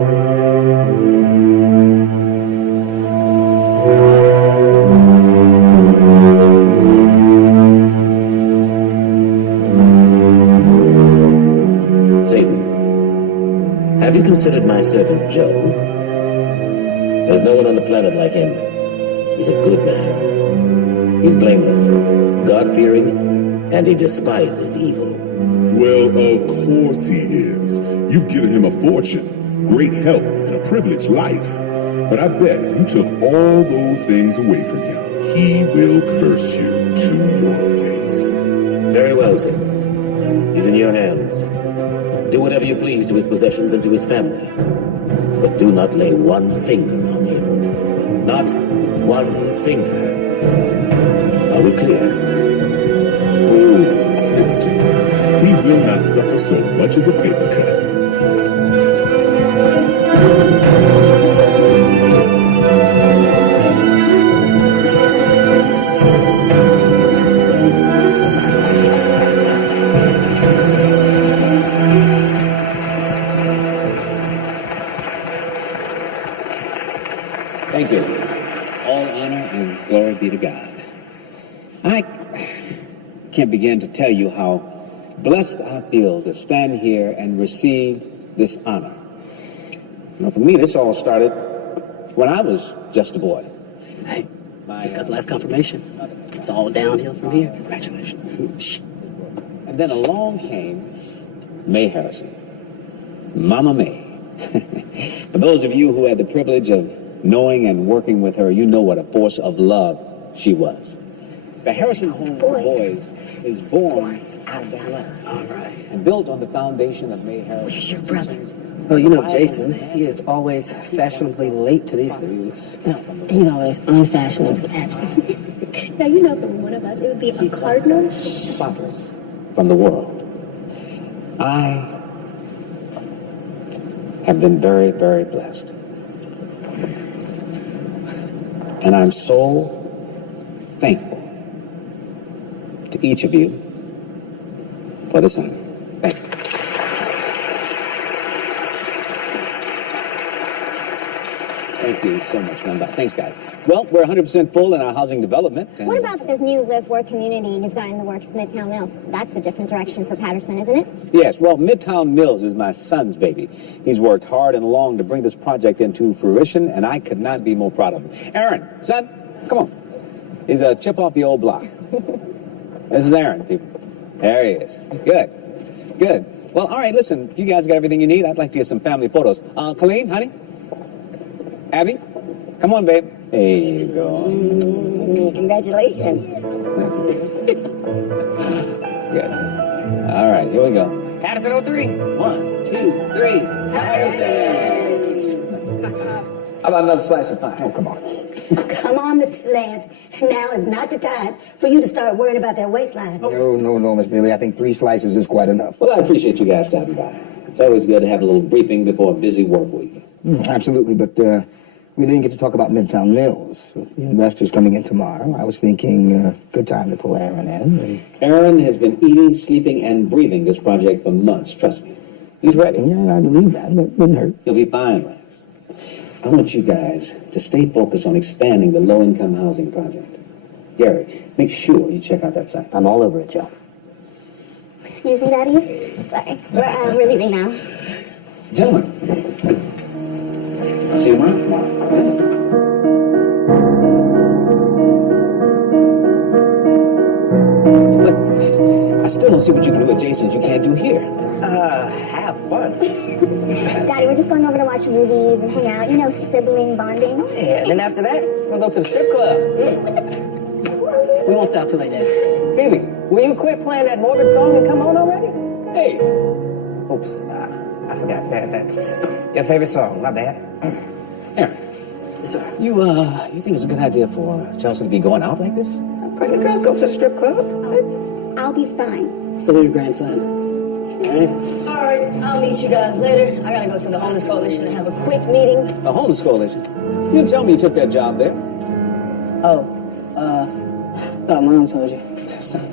Satan, have you considered my servant Joe? There's no one on the planet like him. He's a good man. He's blameless, God-fearing, and he despises evil. Well, of course he is. You've given him a fortune, great health, and a privileged life. But I bet if you took all those things away from him, he will curse you to your face. Very well, Satan. He's in your hands. Do whatever you please to his possessions and to his family. But do not lay one finger on him. Not one finger. Are we clear? Oh, Christian, he will not suffer so much as a paper cut. Thank you. All honor and glory be to God. I can't begin to tell you how blessed I feel to stand here and receive this honor. You know, for me, this all started when I was just a boy. Hey, just got the last confirmation. It's all downhill from here. Congratulations. And then along came May Harrison, Mama May. For those of you who had the privilege of knowing and working with her, you know what a force of love she was. The Harrison Home of Boys is born out of that love. All right. And built on the foundation of May Harrison. Where's your brother? Well, you know, Jason, he is always fashionably late to these things. No, he's always unfashionably absent. Now, you know, for one of us, it would be a cardinal. Spotless from the world. I have been very, very blessed. And I'm so thankful to each of you for this honor. Thank you. Thank you so much, man. Thanks, guys. Well, we're 100% full in our housing development. And What about this new live-work community you've got in the works, Midtown Mills? That's a different direction for Patterson, isn't it? Yes, well, Midtown Mills is my son's baby. He's worked hard and long to bring this project into fruition, and I could not be more proud of him. Aaron, son, come on. He's a chip off the old block. This is Aaron, people. There he is. Good. Good. Well, all right, listen, if you guys got everything you need, I'd like to get some family photos. Colleen, honey? Abby? Come on, babe. There you go. Congratulations. Good. All right, here we go. Patterson 03. 1, 2, 3. Patterson. How about another slice of pie? Oh, come on. Come on, Mr. Lance. Now is not the time for you to start worrying about that waistline. No, Miss Bailey. I think 3 slices is quite enough. Well, I appreciate you guys stopping by. It's always good to have a little briefing before a busy work week. Absolutely, but we didn't get to talk about Midtown Mills. With the investors coming in tomorrow, I was thinking good time to pull Aaron in. Aaron has been eating, sleeping, and breathing this project for months. Trust me. He's ready. Yeah, I believe that. It wouldn't hurt. He'll be fine, Lance. I want you guys to stay focused on expanding the low-income housing project. Gary, make sure you check out that site. I'm all over it, Joe. Excuse me, Daddy. Sorry. We're leaving now. Gentlemen, I'll see you tomorrow. But I still don't see what you can do at Jason's you can't do here. Have fun. Daddy, we're just going over to watch movies and hang out. You know, sibling bonding. Yeah, and then after that, we'll go to the strip club. We won't stay out too late, Dad. Phoebe, will you quit playing that morbid song and come on already? Hey. Oops, I forgot that. That's your favorite song. My bad. Aaron. Yes, sir. You think it's a good idea for Chelsea to be going out like this? Pregnant girls go to the strip club. I'll be fine. So will your grandson. All right, I'll meet you guys later. I gotta go to the Homeless Coalition and have a quick meeting. The Homeless Coalition? You didn't tell me you took that job there. Mom told you. Son,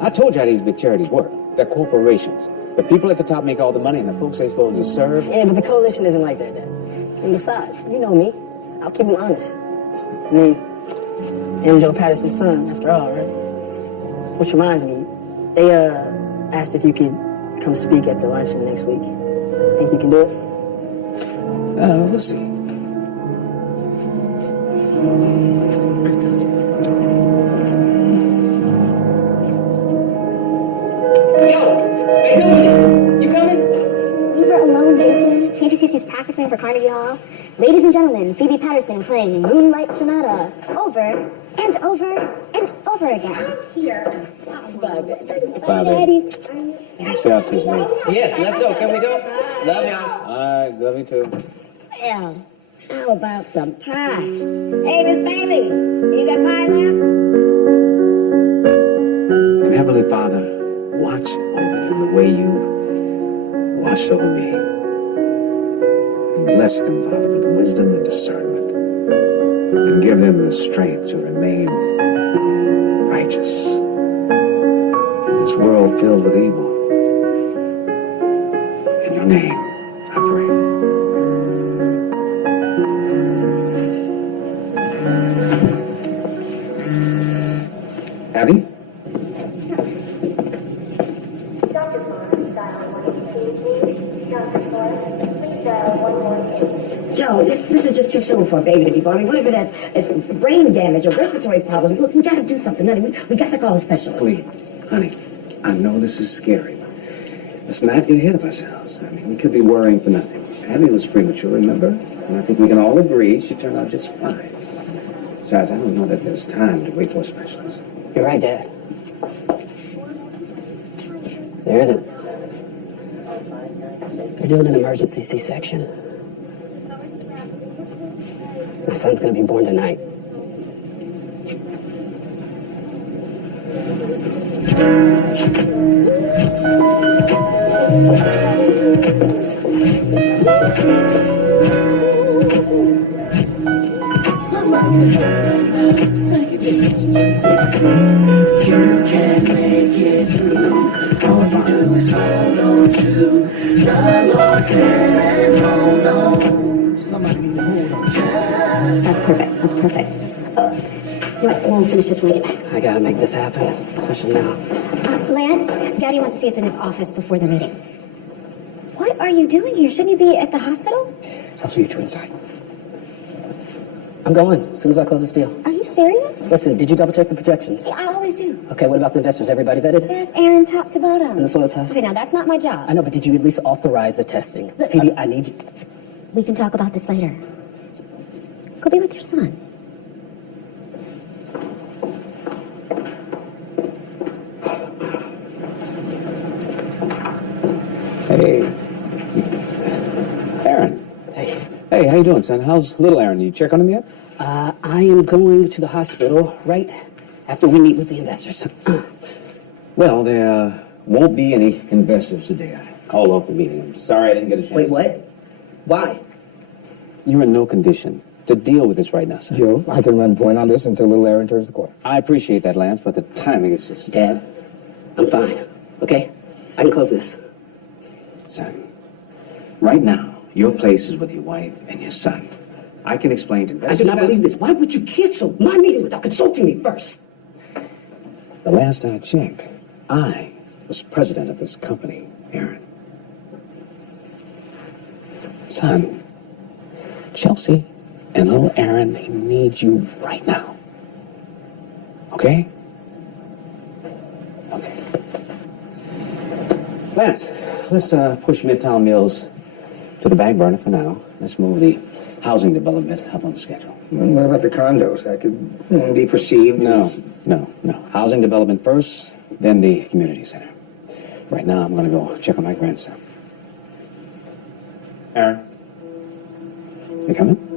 I told you how these big charities work. They're corporations. The people at the top make all the money, and the folks they're supposed to serve. Yeah, but the coalition isn't like that, Dad. And besides, you know me. I'll keep them honest. I mean, I'm Joe Patterson's son, after all, right? Which reminds me, they asked if you could come speak at the luncheon next week. Think you can do it? We'll see. She's practicing for Carnegie Hall. Ladies and gentlemen, Phoebe Patterson playing Moonlight Sonata over and over and over again. Here. Bye, baby. Stay out too late. Yes, let's go. Can we go? Love y'all. All right, love you too. Well, how about some pie? Hey, Miss Bailey, you got pie left? And Heavenly Father, watch over them the way you watched over me. And bless them, Father, with wisdom and discernment. And give them the strength to remain righteous in this world filled with evil. In your name, I pray. Abby? Dr. Flores, dial 182, please. Dr. Flores, please dial 118. Joe, this is just too soon for a baby to be born. I mean, what if it has brain damage or respiratory problems? Look, we got to do something, honey. We got to call a specialist. Please, honey, I know this is scary, but let's not get ahead of ourselves. I mean, we could be worrying for nothing. Abby was premature, remember? And I think we can all agree she turned out just fine. Besides, I don't know that there's time to wait for a specialist. You're right, Dad. There isn't. They're doing an emergency C-section. My son's gonna be born tonight. That's perfect. That's perfect. We'll finish this when we get back. I gotta make this happen, especially now. Lance, Daddy wants to see us in his office before the meeting. What are you doing here? Shouldn't you be at the hospital? I'll see you two inside. I'm going as soon as I close this deal. Are you serious? Listen, did you double check the projections? Yeah, I always do. Okay, what about the investors? Everybody vetted? Yes, Aaron, top to bottom. And the soil test? Okay, now that's not my job. I know, but did you at least authorize the testing? Phoebe, I need you. We can talk about this later. Go be with your son. Hey. Aaron. Hey, Hey, how you doing, son? How's little Aaron? You check on him yet? I am going to the hospital right after we meet with the investors. Well, there won't be any investors today. I called off the meeting. I'm sorry I didn't get a chance. Wait, what? Why? You're in no condition to deal with this right now, son. Joe, I can run point on this until little Aaron turns the corner. I appreciate that, Lance, but the timing is just... Dad, I'm fine, okay? I can close this. Son, right now, your place is with your wife and your son. I can explain to investors... I do not believe this. Why would you cancel my meeting without consulting me first? The last I checked, I was president of this company, Aaron. Son, Chelsea and little Aaron, they need you right now. Okay? Okay. Lance, let's push Midtown Mills to the back burner for now. Let's move the housing development up on the schedule. What about the condos? That could be perceived No, as... no. Housing development first, then the community center. Right now, I'm going to go check on my grandson. Aaron, you coming?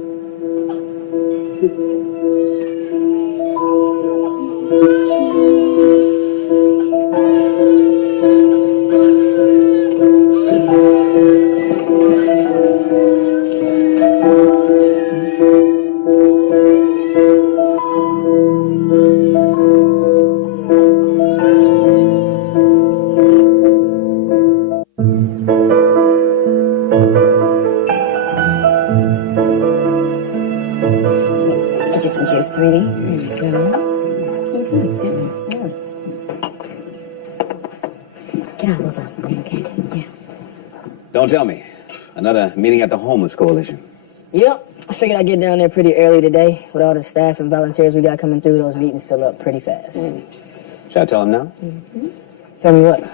some juice, sweetie. There you go. Yeah. Get out of those off for me, okay? Yeah. Don't tell me. Another meeting at the Homeless Coalition. Yep. I figured I'd get down there pretty early today. With all the staff and volunteers we got coming through, those meetings fill up pretty fast. Should I tell him now? Tell me what?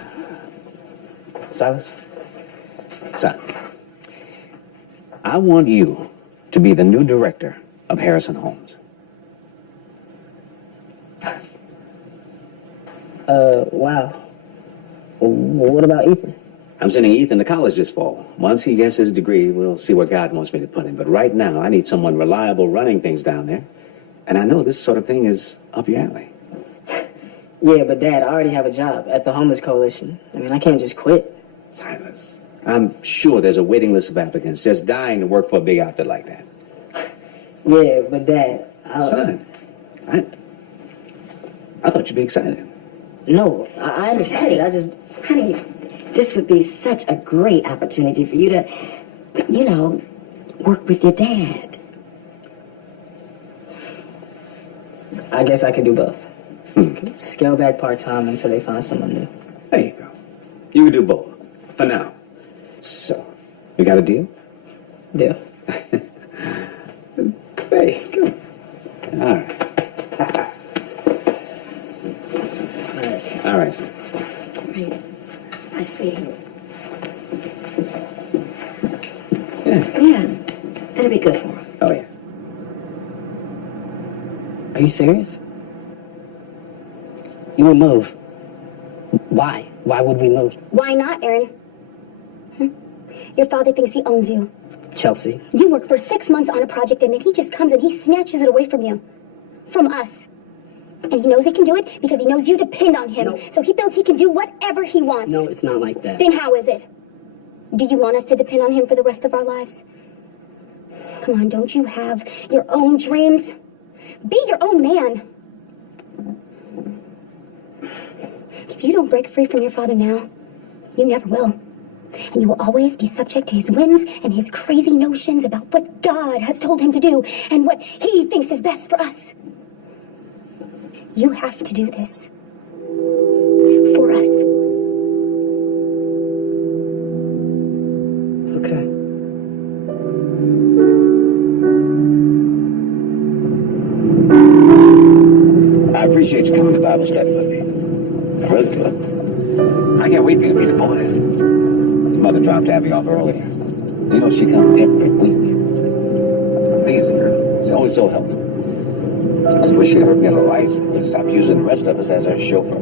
Silas? Son, I want you to be the new director of Harrison Homes. Wow. Well, what about Ethan? I'm sending Ethan to college this fall. Once he gets his degree, we'll see where God wants me to put him. But right now, I need someone reliable running things down there. And I know this sort of thing is up your alley. Yeah, but Dad, I already have a job at the Homeless Coalition. I mean, I can't just quit. Silas, I'm sure there's a waiting list of applicants just dying to work for a big outfit like that. Yeah, but Dad, Son, I thought you'd be excited. No, I'm excited. I just... Honey, this would be such a great opportunity for you to, you know, work with your dad. I guess I could do both. Scale back part-time until they find someone new. There you go. You can do both. For now. So, we got a deal? Deal. Hey, come on. All right. All right, son. Right. My sweetie. Yeah, that'd be good for him. Oh, yeah. Are you serious? You will move. Why? Why would we move? Why not, Aaron? Your father thinks he owns you. Chelsea. You work for 6 months on a project and then he just comes and he snatches it away from you. From us. And he knows he can do it because he knows you depend on him. No. So he feels he can do whatever he wants. No, it's not like that. Then how is it? Do you want us to depend on him for the rest of our lives? Come on, don't you have your own dreams? Be your own man. If you don't break free from your father now, you never will. And you will always be subject to his whims and his crazy notions about what God has told him to do and what he thinks is best for us. You have to do this. For us. Okay. I appreciate you coming to Bible study with me. I really do. I can't wait for you to meet the boys. Mother dropped Abby off earlier. You know, she comes every week. Amazing girl. She's always so helpful. I just wish she could get a license and stop using the rest of us as her chauffeur.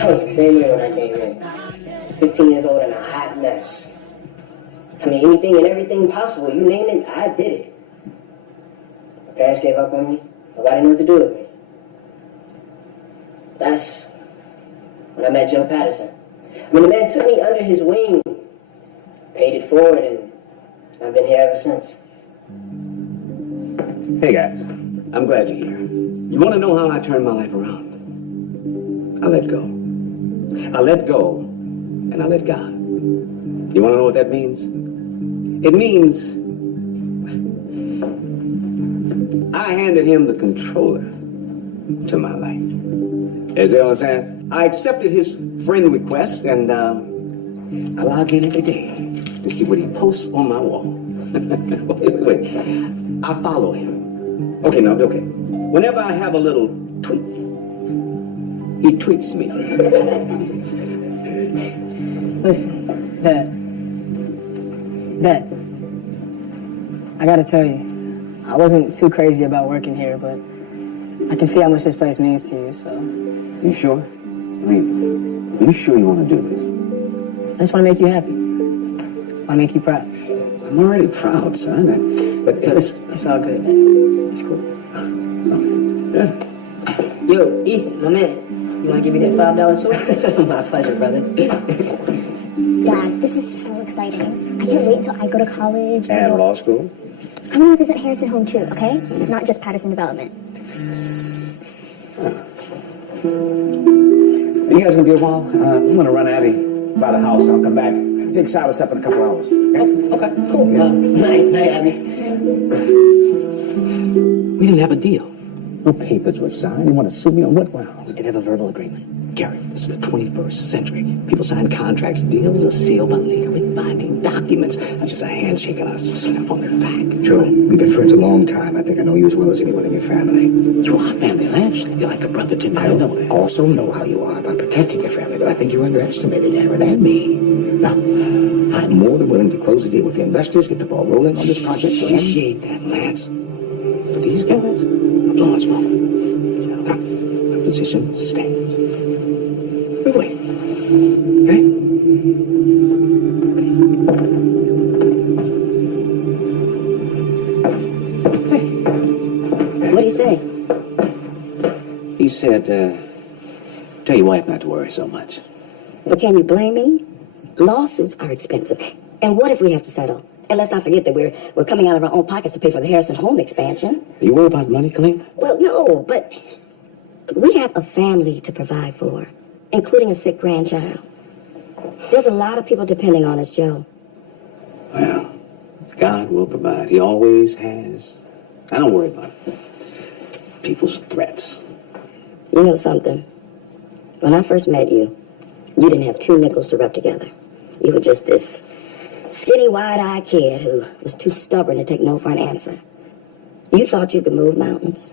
I was the same way when I came in. 15 years old and a hot mess. I mean, anything and everything possible, you name it, I did it. My parents gave up on me. Nobody knew what to do with me. That's when I met Joe Patterson. I mean, the man took me under his wing, paid it forward, and I've been here ever since. Hey, guys. I'm glad you're here. You want to know how I turned my life around? I let go. I let go, and I let God. You want to know what that means? It means I handed him the controller to my life. As you understand, I accepted his friend request and I log in every day to see what he posts on my wall. wait. I follow him. Okay. Whenever I have a little tweak, he tweets me. Listen, Dad, I gotta tell you, I wasn't too crazy about working here, but I can see how much this place means to you, so. You sure? I mean, you sure you want to do this? I just want to make you happy. I want to make you proud. I'm already proud, son. But It's all good, Dad. It's cool. Yeah. Yo, Ethan, my man, you want to give me that $5 too? My pleasure, brother. Dad, this is so exciting. I can't wait until I go to college. And law school? I'm going to represent Harrison Home too, okay? Not just Patterson Development. You guys gonna be a while? I'm gonna run Abby by the house. I'll come back. Pick Silas up in a couple hours. Okay? Okay, cool. Night, Abby. We didn't have a deal. No papers were signed. You want to sue me on what grounds? We did have a verbal agreement. Gary, this is the 21st century. People sign contracts. Deals are sealed by legally binding documents. Not just a handshake and a slap on the back. Joe, we've been friends a long time. I think I know you as well as anyone in your family. You are family, Lance. You're like a brother to me. I know that. also know how you are about protecting your family, but I think you underestimated Aaron and me. Now, I'm more than willing to close the deal with the investors, get the ball rolling on this project. Appreciate that, Lance. But these guys are blowing smoke. Now, my position stands. We wait. Okay? What'd he say? He said, tell your wife not to worry so much. But can you blame me? Lawsuits are expensive. And what if we have to settle? And let's not forget that we're coming out of our own pockets to pay for the Harrison home expansion. Are you worried about money, Colleen? Well, no, but we have a family to provide for, including a sick grandchild. There's a lot of people depending on us, Joe. Well, God will provide. He always has. I don't worry about it. People's threats. You know something? When I first met you, you didn't have 2 nickels to rub together. You were just this skinny, wide-eyed kid who was too stubborn to take no for an answer. You thought you could move mountains.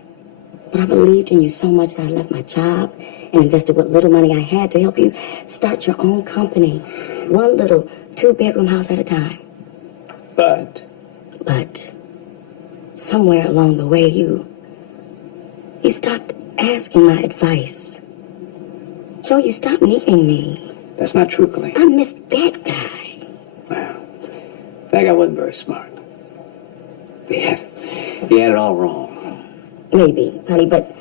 But I believed in you so much that I left my job and invested what little money I had to help you start your own company. One little 2-bedroom house at a time. But But somewhere along the way, you stopped asking my advice. Joe, you stopped needing me. that's not true, Colleen. I miss that guy. Well, that guy wasn't very smart. He had it all wrong. Maybe, honey, but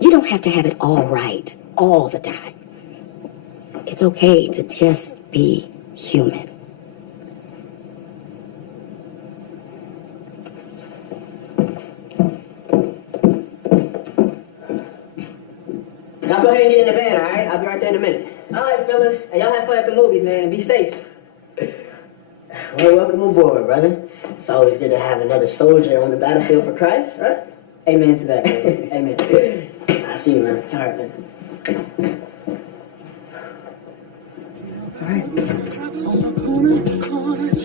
you don't have to have it all right all the time. It's okay to just be human. Y'all go ahead and get in the van, all right? I'll be right there in a minute. All right, fellas. And y'all have fun at the movies, man, and be safe. Well, welcome aboard, brother. It's always good to have another soldier on the battlefield for Christ, right? Amen to that, man. Amen. I'll see you, man. All right, man.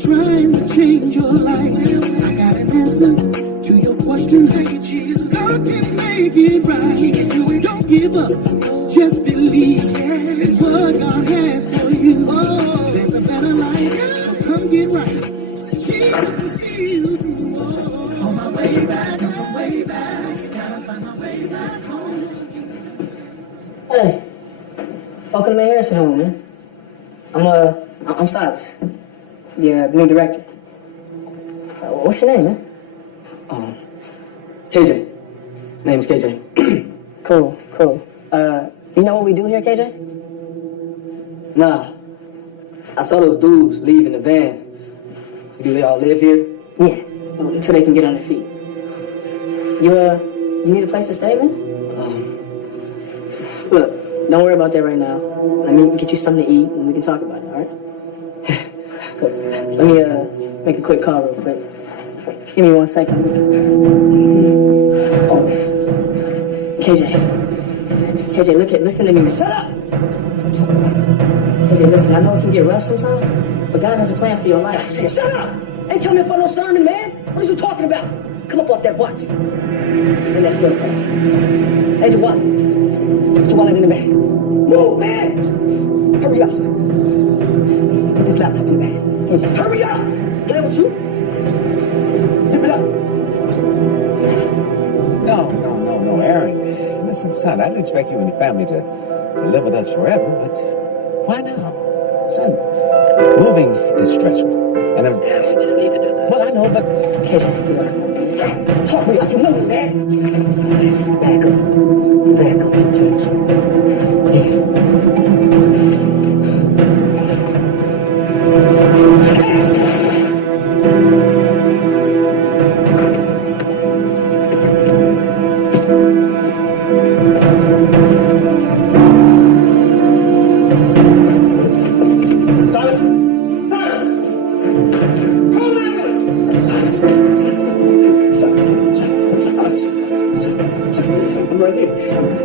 Trying to change your life. I got an answer to your question. God can make it right. He can do it. Don't give up. Just believe in what God has for you. There's a better life. So come get right. Jesus will see you through. On my way back, on my way back. Gotta find my way back home. Hey. Welcome to my Harrison home, man. I'm Silas. The new director. What's your name, man? KJ. Name's KJ. Cool. You know what we do here, KJ? Nah. I saw those dudes leave in the van. Do they all live here? Yeah. So they can get on their feet. You need a place to stay, man? Look, don't worry about that right now. I mean, we can get you something to eat and we can talk about it, all right? Good. Let me make a quick call real quick. Give me 1 second. Oh. KJ, listen to me. Shut up! KJ, listen, I know it can get rough sometimes, but God has a plan for your life. Shut up! Ain't coming for no sermon, man. What are you talking about? Come up off that watch. And that cell phone. Hey, the wallet. Put your wallet in the bag. Move, man! Hurry up. Put this laptop in the bag. Hurry up! Can I with you? Zip it up. No, Aaron. Listen, son, I didn't expect you and your family to live with us forever, but why now? Son, moving is stressful. And We just need to do this. well, I know, but KJ, Talk me like you know me, man. back up. Silas! right here.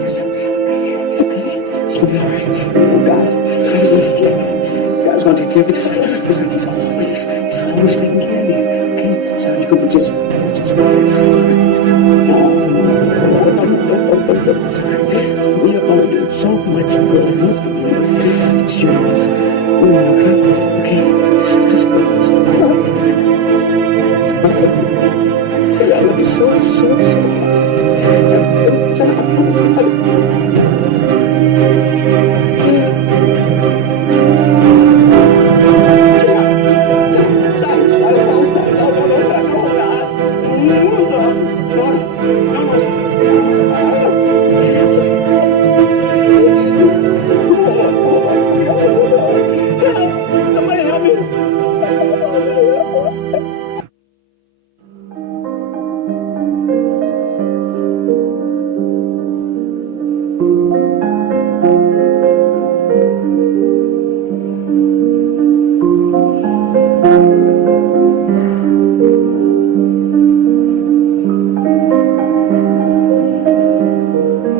Listen, right here. Okay? It's gonna be all right. God's gonna take care of it. Listen, he's always taking care of you. Okay? Son, you can just we are gonna do so much good in this community. Sure. Okay? Just I love you so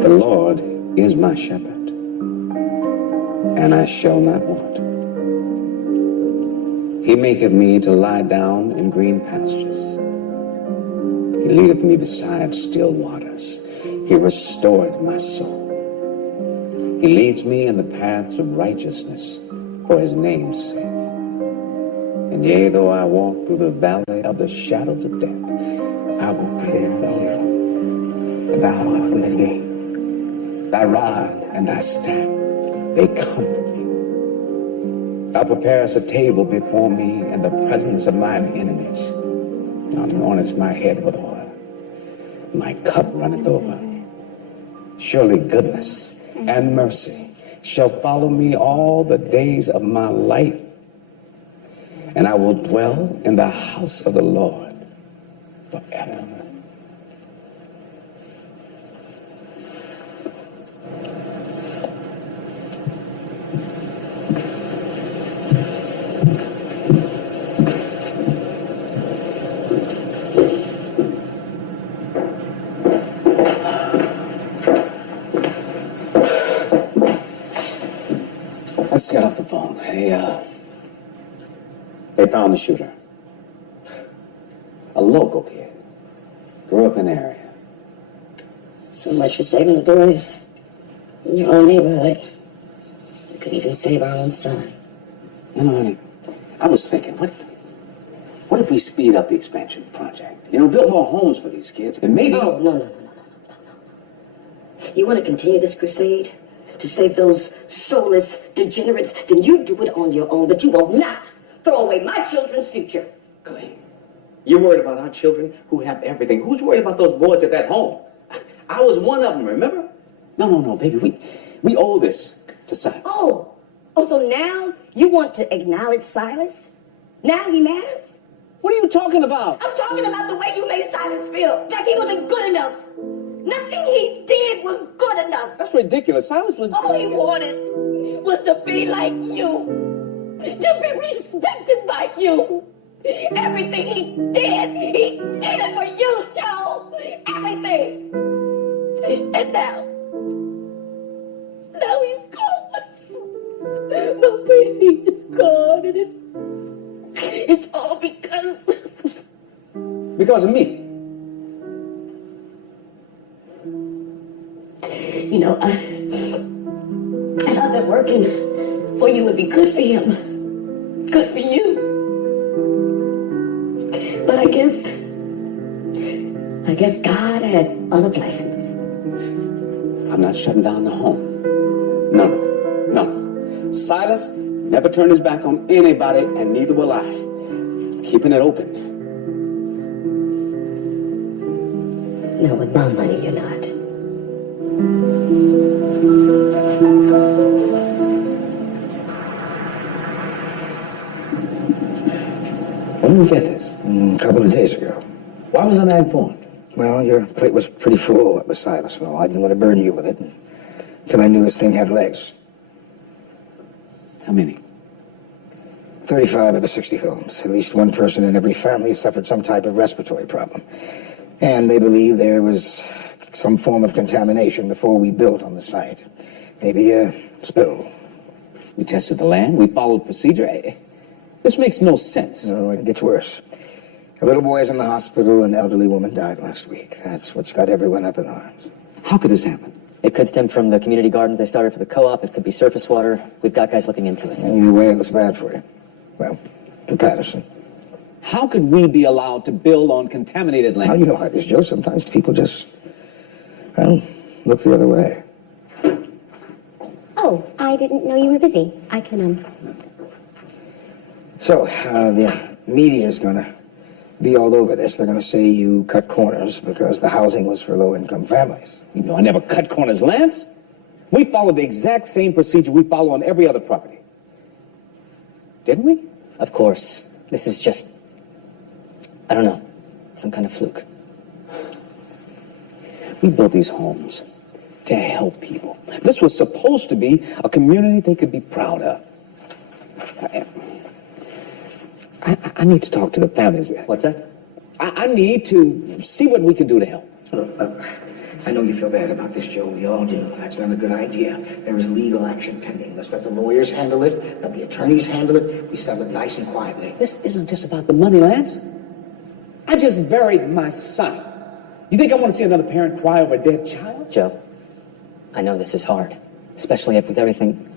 The Lord is my shepherd, and I shall not want. He maketh me to lie down in green pastures. He leadeth me beside still waters. He restoreth my soul. He leads me in the paths of righteousness for his name's sake. And yea, though I walk through the valley of the shadows of death, I will fear no evil. Thou art with me. Thy rod and thy staff, they comfort me. Thou preparest a table before me in the presence of mine enemies. Thou anointest my head with oil. My cup runneth over. Surely goodness and mercy shall follow me all the days of my life, and I will dwell in the house of the Lord forever. Let's get off the phone. They found the shooter. A local kid. Grew up in the area. So much for saving the boys in your own neighborhood. You could even save our own son. You know, honey, I was thinking, what if we speed up the expansion project? You know, build more homes for these kids, and maybe... Oh, no. You want to continue this crusade? To save those soulless degenerates? Then you do it on your own, but you will not throw away my children's future. Clay, you're worried about our children who have everything. Who's worried about those boys at that home? I was one of them, remember? No, baby, we owe this to Silas. Oh, so now you want to acknowledge Silas? Now he matters? What are you talking about? I'm talking about the way you made Silas feel. Like he wasn't good enough. Nothing he did was good enough. That's ridiculous. Silas was... All he wanted was to be like you. To be respected by you. Everything he did it for you, Joe. Everything. And now he's gone. My baby is gone, and it's all because... Because of me. You know, I thought that working for you would be good for him. Good for you. But I guess God had other plans. I'm not shutting down the home. No. Silas never turned his back on anybody, and neither will I. Keeping it open. No, with my money, you're not. When did we get this? A couple of days ago. Why wasn't I informed? Well, your plate was pretty full up with Silas. Well, I didn't want to burn you with it until I knew this thing had legs. How many? 35 of the 60 homes. At least one person in every family suffered some type of respiratory problem. And they believe there was some form of contamination before we built on the site. Maybe a spill. We tested the land. We followed procedure. This makes no sense. No, it gets worse. A little boy is in the hospital. An elderly woman died last week. That's what's got everyone up in arms. How could this happen? It could stem from the community gardens they started for the co-op. It could be surface water. We've got guys looking into it. Either way, it looks bad for you. Well, for Patterson. How could we be allowed to build on contaminated land? Now, you know how it is, Joe. Sometimes people just, well, look the other way. Oh, I didn't know you were busy. I can, So, the media's gonna be all over this. They're gonna say you cut corners because the housing was for low-income families. You know, I never cut corners, Lance. We followed the exact same procedure we follow on every other property. Didn't we? Of course. This is just, I don't know, some kind of fluke. We built these homes to help people. This was supposed to be a community they could be proud of. I need to talk to the families. What's that? I need to see what we can do to help. Look, I know you feel bad about this, Joe. We all do. That's not a good idea. There is legal action pending. Let's let the lawyers handle it. Let the attorneys handle it. We settle it nice and quietly. This isn't just about the money, Lance. I just buried my son. You think I want to see another parent cry over a dead child? Joe, I know this is hard, especially with everything.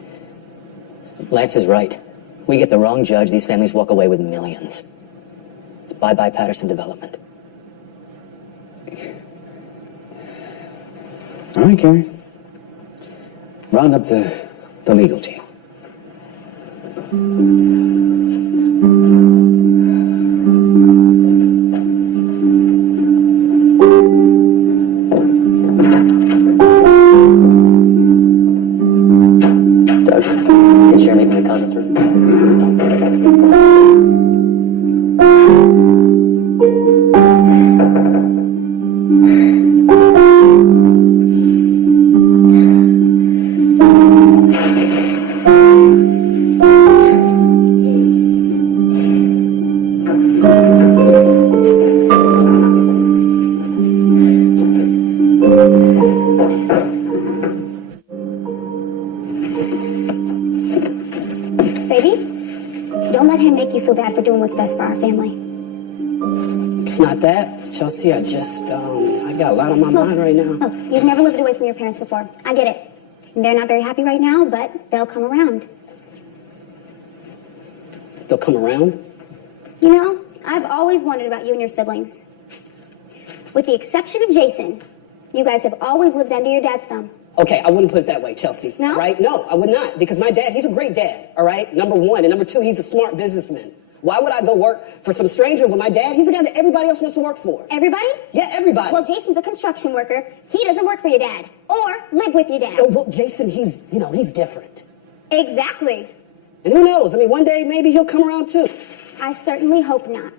Lance is right. We get the wrong judge, these families walk away with millions. It's bye-bye Patterson development. All right, Gary. Round up the legal team. Doug, can you share me in the conference room? Feel bad for doing what's best for our family. It's not that, Chelsea. I got a lot on my mind right now. Oh, you've never lived away from your parents before. I get it. And they're not very happy right now, but they'll come around. They'll come around? You know, I've always wondered about you and your siblings. With the exception of Jason, you guys have always lived under your dad's thumb. Okay, I wouldn't put it that way, Chelsea. No? Right? No, I would not. Because my dad, he's a great dad, all right? Number one. And number two, he's a smart businessman. Why would I go work for some stranger when my dad, he's the guy that everybody else wants to work for? Everybody? Yeah, everybody. Well, Jason's a construction worker. He doesn't work for your dad. Or live with your dad. Oh, well, Jason, he's different. Exactly. And who knows? I mean, one day maybe he'll come around too. I certainly hope not.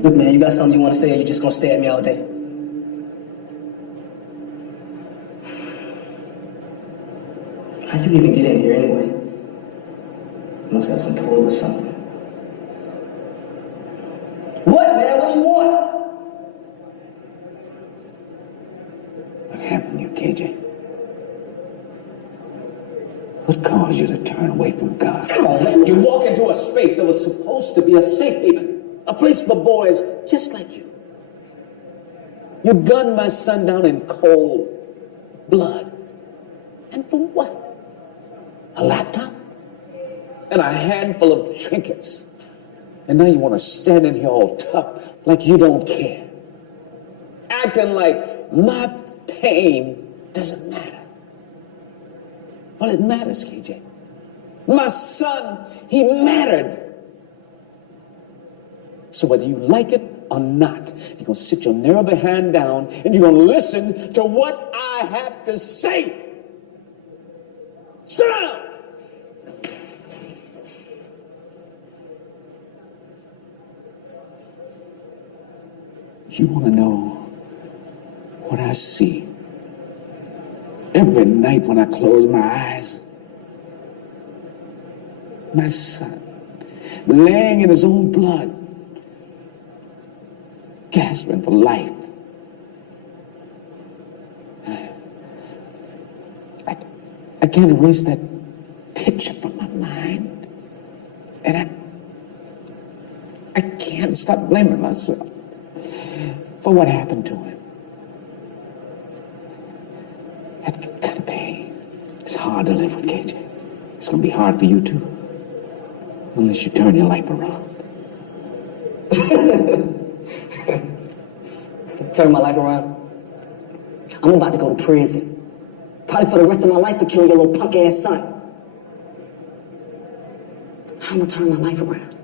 Look, man, you got something you want to say, or you just gonna stare at me all day? How'd you even get in here anyway? You must have some pull or something. What, man? What you want? What happened to you, KJ? What caused you to turn away from God? Come on, man. You walk into a space that was supposed to be a safe haven. A place for boys just like you. You gunned my son down in cold blood. And for what? A laptop? And a handful of trinkets. And now you want to stand in here all tough like you don't care. Acting like my pain doesn't matter. Well, it matters, KJ. My son, he mattered. So whether you like it or not, you're going to sit your narrow behind down and you're going to listen to what I have to say. Sit down. You want to know what I see every night when I close my eyes? My son, laying in his own blood, gasping for life. I can't erase that picture from my mind. And I can't stop blaming myself for what happened to him. That kind of pain is hard to live with, KJ. It's going to be hard for you, too. Unless you turn your life around. Turn my life around. I'm about to go to prison. Probably for the rest of my life for killing your little punk ass son. How am I gonna turn my life around?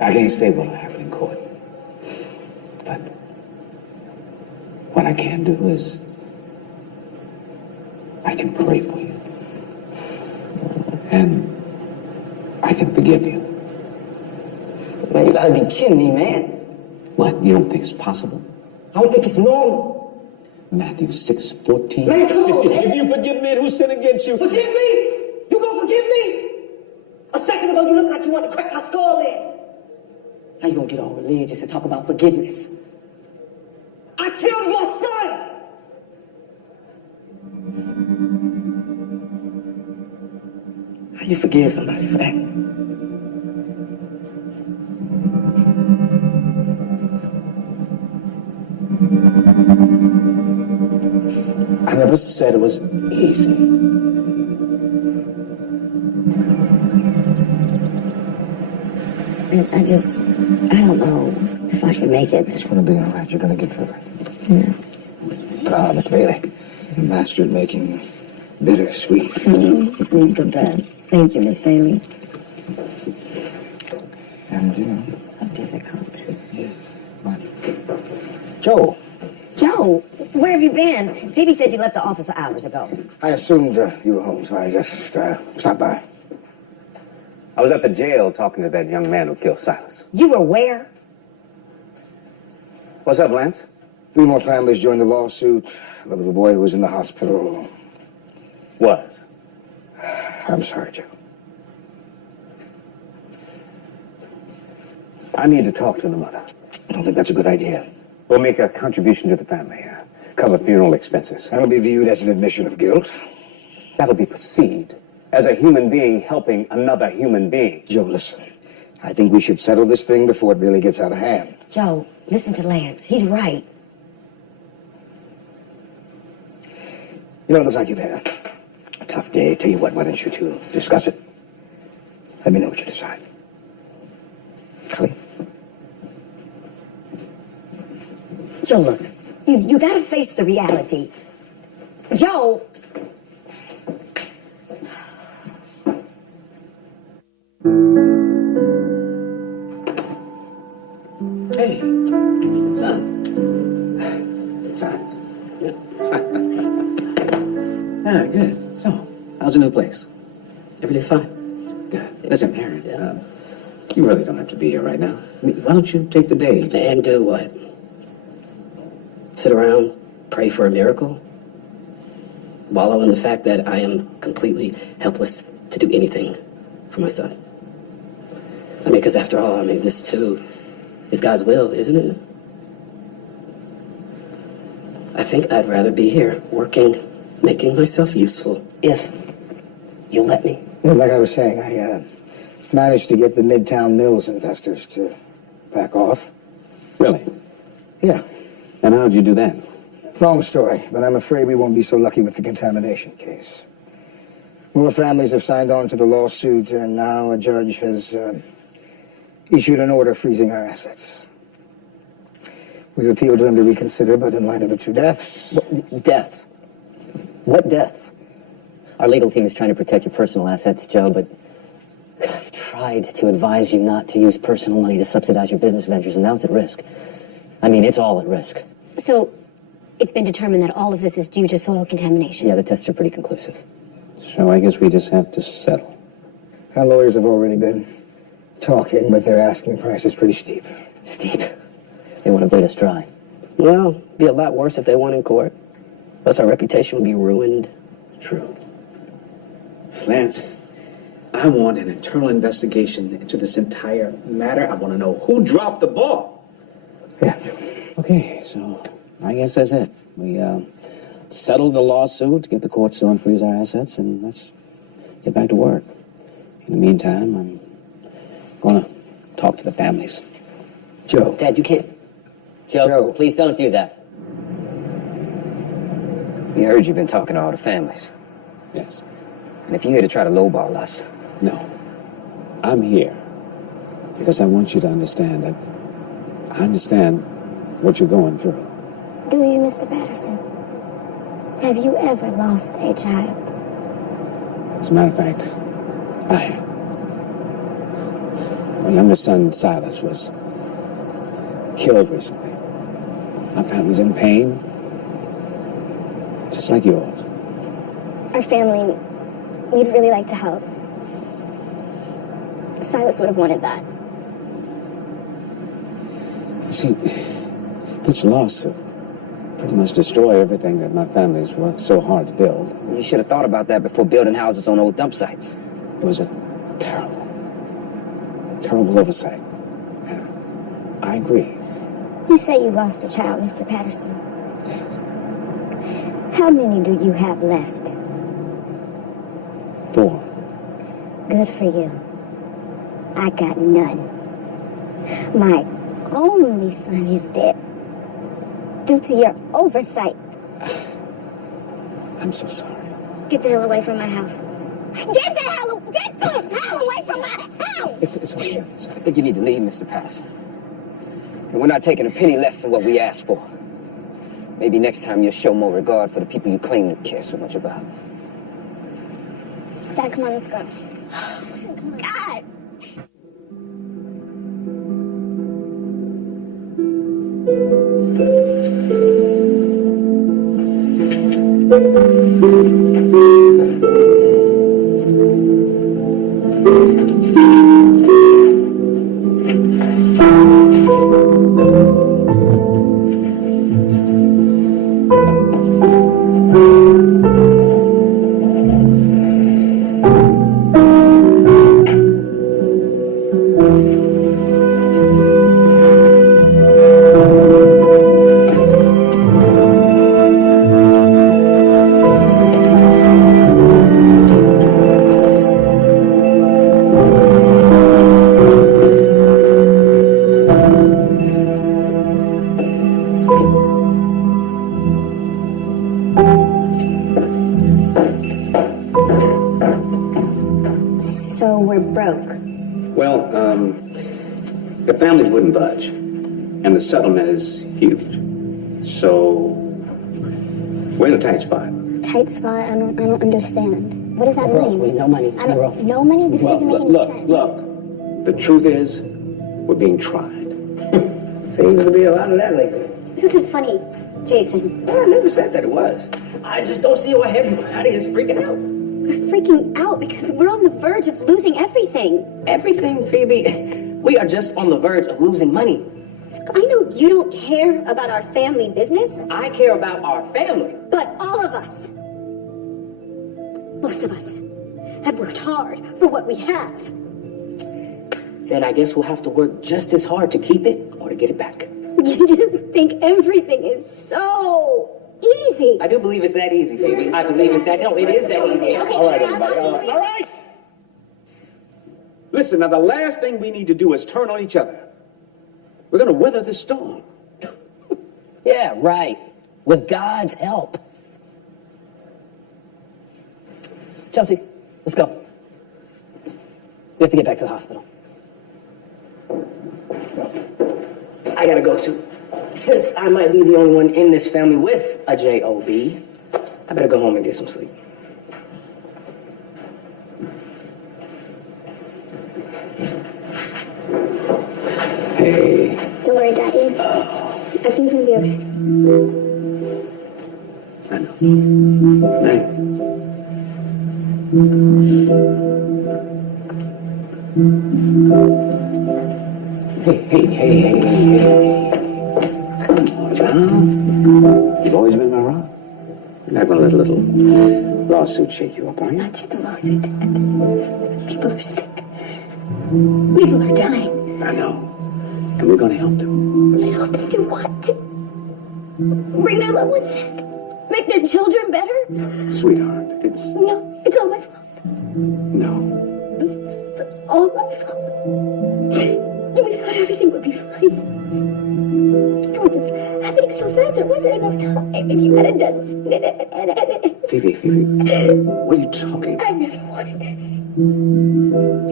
I can't say what will happen in court. But what I can do is I can pray for you. And I can forgive you. Man, you gotta be kidding me, man. What? You don't think it's possible? I don't think it's normal. Matthew 6:14. Man, come on, man. If you forgive men who sin against you. Forgive me? You gonna forgive me? A second ago, you looked like you wanted to crack my skull in. Now you gonna get all religious and talk about forgiveness. I killed your son! How you forgive somebody for that? I never said it was easy. Vince, I don't know if I can make it. It's gonna be all right. You're gonna get through it. Yeah. Ah, Miss Bailey, you mastered making bitter sweet. This is the best. Thank you, Miss Bailey. And, you know, So difficult. yes, but... Joe, Joe, where have you been? Phoebe said you left the office hours ago. I assumed you were home, so I just stopped by. I was at the jail talking to that young man who killed Silas. You were where? What's up, Lance? 3 more families joined the lawsuit. The little boy who was in the hospital. Was. I'm sorry, Joe. I need to talk to the mother. I don't think that's a good idea. We'll make a contribution to the family. Cover funeral expenses. That'll be viewed as an admission of guilt. That'll be perceived as a human being helping another human being. Joe, listen. I think we should settle this thing before it really gets out of hand. Joe, listen to Lance. He's right. You know, it looks like you've had a tough day. Tell you what, why don't you two discuss it? Let me know what you decide. Holly? Joe, look. You gotta face the reality. Joe! Hey, son. Son. Ah, good. So, how's the new place? Everything's fine. Good. Listen, Aaron, you really don't have to be here right now. I mean, why don't you take the day? And do what? Sit around, pray for a miracle? Wallow in the fact that I am completely helpless to do anything for my son? I mean, because after all, this too is God's will, isn't it? I think I'd rather be here, working, making myself useful, if you'll let me. Well, like I was saying, I managed to get the Midtown Mills investors to back off. Really? Yeah. And how'd you do that? Long story, but I'm afraid we won't be so lucky with the contamination case. More families have signed on to the lawsuit, and now a judge has issued an order freezing our assets. We've appealed to him to reconsider, but in light of the 2 deaths... Deaths? What deaths? Our legal team is trying to protect your personal assets, Joe, but I've tried to advise you not to use personal money to subsidize your business ventures, and now it's at risk. I mean, it's all at risk. So, it's been determined that all of this is due to soil contamination. Yeah, the tests are pretty conclusive. So I guess we just have to settle. Our lawyers have already been talking, but their asking price is pretty steep. Steep. They want to bleed us dry. Well, it'd be a lot worse if they won in court. Plus, our reputation would be ruined. True. Lance, I want an internal investigation into this entire matter. I want to know who dropped the ball. Yeah. Okay, so I guess that's it. We settled the lawsuit, get the courts to unfreeze our assets, and let's get back to work. In the meantime, I'm going to talk to the families. Joe. Dad, you can't. Joe, please don't do that. We heard you've been talking to all the families. Yes. And if you're here to try to lowball us, No. I'm here because I want you to understand that I understand what you're going through. Do you, Mr. Patterson? Have you ever lost a child? As a matter of fact, I have. My youngest son, Silas, was killed recently. My family's in pain, just like yours. Our family, we'd really like to help. Silas would have wanted that. You see, this lawsuit pretty much destroyed everything that my family's worked so hard to build. you should have thought about that before building houses on old dump sites. It was a terrible oversight. And I agree. You say you lost a child, Mr. Patterson. Yes. How many do you have left? 4. Good for you. I got none. My only son is dead due to your oversight. I'm so sorry. Get the hell away from my house. Get the hell away from my house! It's okay. I think you need to leave, Mr. Patterson. And we're not taking a penny less than what we asked for. Maybe next time you'll show more regard for the people you claim to care so much about. Dad, come on, let's go. God! So we're broke. Well, the families wouldn't budge, and the settlement is huge. So we're in a tight spot. Tight spot? I don't understand. What does that mean? Wait, no money, I zero. don't, no money? This doesn't make any sense. Look. The truth is, we're being tried. Seems to be a lot of that lately. This isn't funny, Jason. Well, I never said that it was. I just don't see why everybody is freaking out. We're freaking out because we're on the verge of losing everything. Everything, Phoebe. We are just on the verge of losing money. I know you don't care about our family business, I care about our family. but all of us, most of us, have worked hard for what we have. Then I guess we'll have to work just as hard to keep it or to get it back. You just think everything is so easy. I do believe it's that easy, Phoebe. I believe it's that. No, it is that easy. Okay, All right, it's everybody. not All right. easy. All right. Listen, now the last thing we need to do is turn on each other. We're going to weather this storm. Yeah, right. With God's help. Chelsea, let's go. We have to get back to the hospital. I gotta go too. Since I might be the only one in this family with a J.O.B., I better go home and get some sleep. Hey. Don't worry, Daddy. Everything's gonna be okay. I know. Hey. Hey. Come on now. You've always been my rock. You're not gonna let a little lawsuit shake you up, are you? Not just a lawsuit. People are sick. People are dying. I know. And we're gonna help them. Help them do what? Bring their loved ones back? Make their children better? Sweetheart, it's... No, it's all my fault. No. It's all my fault. We thought everything would be fine. It was happening so fast, there wasn't enough time. And you had done it. Phoebe, what are you talking about? I never wanted this.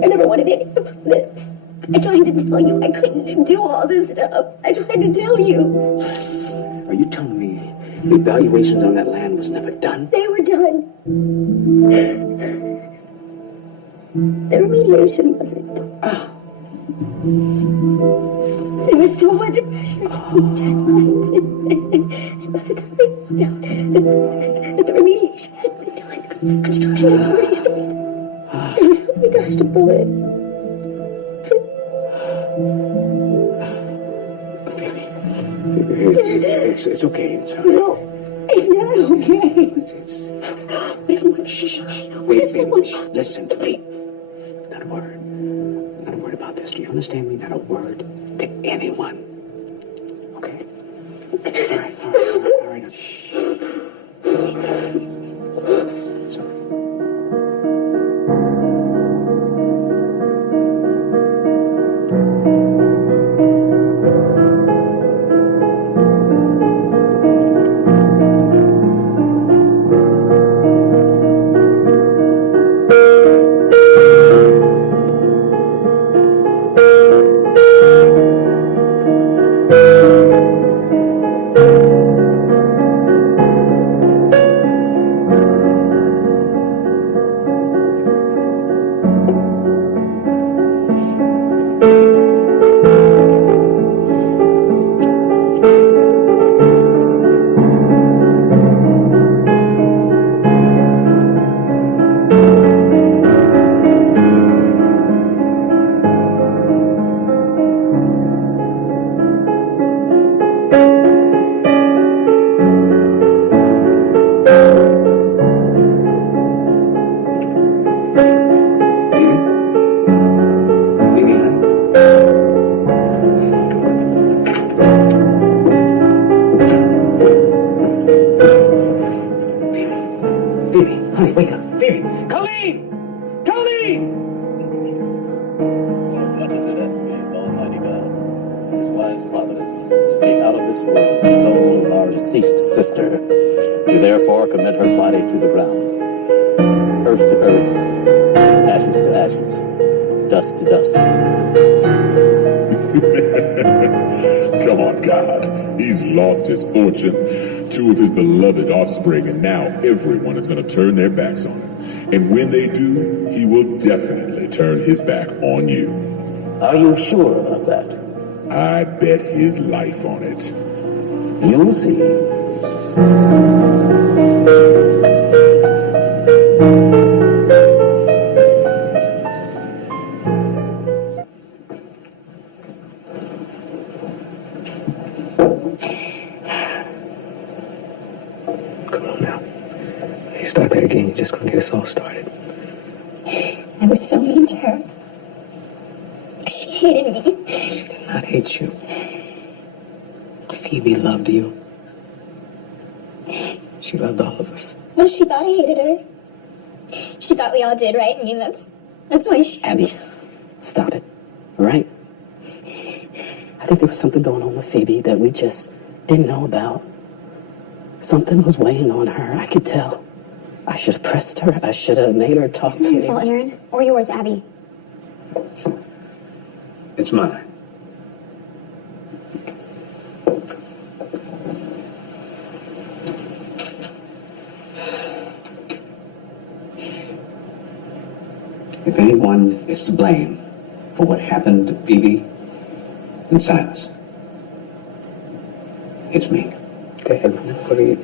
I never wanted any of this. I tried to tell you I couldn't do all this stuff. I tried to tell you. Are you telling me the evaluations on that land was never done? They were done. The remediation wasn't. There was so much pressure to meet deadlines. And by the time we found out that the remediation hadn't been done, construction had already started. And we dodged a bullet. It's okay. It's all right. No, it's not okay. What if someone... What if someone... Listen to me. Not a word. Not a word about this. Do you understand me? Not a word to anyone. Okay? All right. Shh. It's okay. Come on, God. He's lost his fortune, 2 of his beloved offspring, and now everyone is going to turn their backs on him. And when they do, he will definitely turn his back on you. Are you sure about that? I bet his life on it. You'll see. You're just gonna get us all started. I was so mean to her. She hated me. She did not hate you. Phoebe loved you. She loved all of us. Well, she thought I hated her. She thought we all did, right? I mean, that's why she... Abby, stop it, all right? I think there was something going on with Phoebe that we just didn't know about. Something was weighing on her, I could tell. I should have pressed her. I should have made her talk to me. It's not your fault, Aaron. Or yours, Abby. It's mine. If anyone is to blame for what happened to Phoebe and Silas, it's me. Dad, what are you...